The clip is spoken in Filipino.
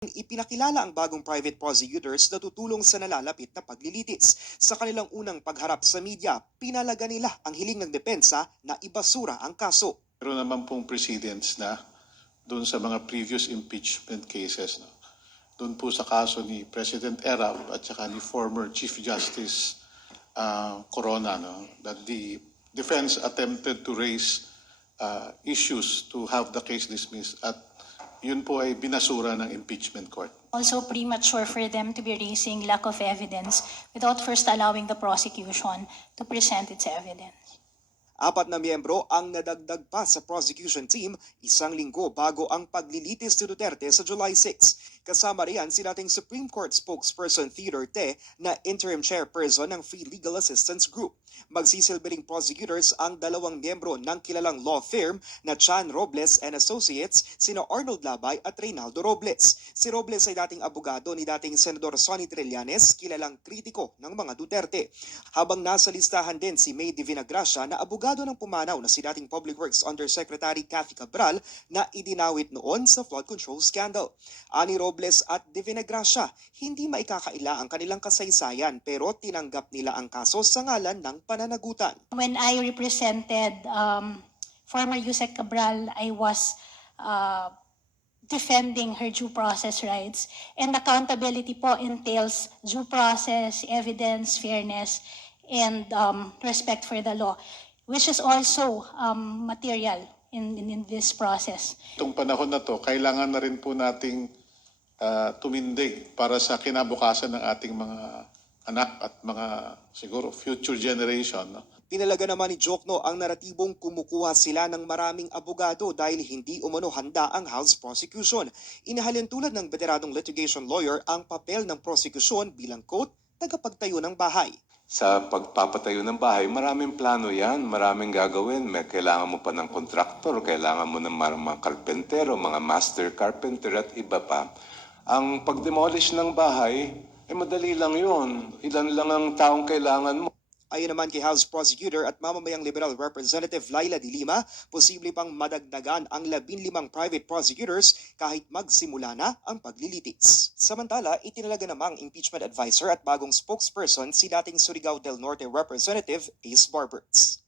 Ipinakilala ang bagong private prosecutors na tutulong sa nalalapit na paglilitis. Sa kanilang unang pagharap sa media, pinalaga nila ang hiling ng depensa na ibasura ang kaso. Meron naman pong precedents na doon sa mga previous impeachment cases. No? Doon po sa kaso ni President Erap at saka ni former Chief Justice Corona, no? That the defense attempted to raise issues to have the case dismissed at yun po ay binasura ng impeachment court. Also premature for them to be raising lack of evidence without first allowing the prosecution to present its evidence. 4 na miyembro ang nadagdag pa sa prosecution team 1 linggo bago ang paglilitis ni Duterte sa July 6. Kasama riyan si dating Supreme Court spokesperson Theodore Te na interim chairperson ng Free Legal Assistance Group. Magsisilbing prosecutors ang 2 miyembro ng kilalang law firm na Chan Robles and Associates, sina Arnold Labay at Reynaldo Robles. Si Robles ay dating abogado ni dating Senador Sonny Trillanes, kilalang kritiko ng mga Duterte. Habang nasa listahan din si May Divina Gracia na abogado ng pumanaw na si dating Public Works Undersecretary Cathy Cabral na idinawit noon sa flood control scandal. Ani Robles at Divina Gracia, hindi maikakaila ang kanilang kasaysayan pero tinanggap nila ang kaso sa ngalan ng pananagutan. When I represented former Yusek Cabral, I was defending her due process rights, and accountability po entails due process, evidence, fairness, and respect for the law, which is also material in this process. Itong panahon na to, kailangan na rin po nating tumindig para sa kinabukasan ng ating mga anak at mga siguro future generation. No? Pinalaga naman ni Jokno ang naratibong kumukuha sila ng maraming abogado dahil hindi umano handa ang House prosecution. Inahalin tulad ng veteranong litigation lawyer ang papel ng prosecution bilang quote, tagapagtayo ng bahay. Sa pagpapatayo ng bahay, maraming plano yan, maraming gagawin. Kailangan mo pa ng kontraktor, kailangan mo ng mga karpentero, mga master carpenter at iba pa. Ang pag-demolish ng bahay, madali lang yun. Ilan lang ang taong kailangan mo. Ayon naman kay House Prosecutor at mamamayang Liberal Representative Laila de Lima, posible pang madagdagan ang 15 private prosecutors kahit magsimula na ang paglilitis. Samantala, itinalaga namang impeachment advisor at bagong spokesperson si dating Surigao del Norte Representative Ace Barberts.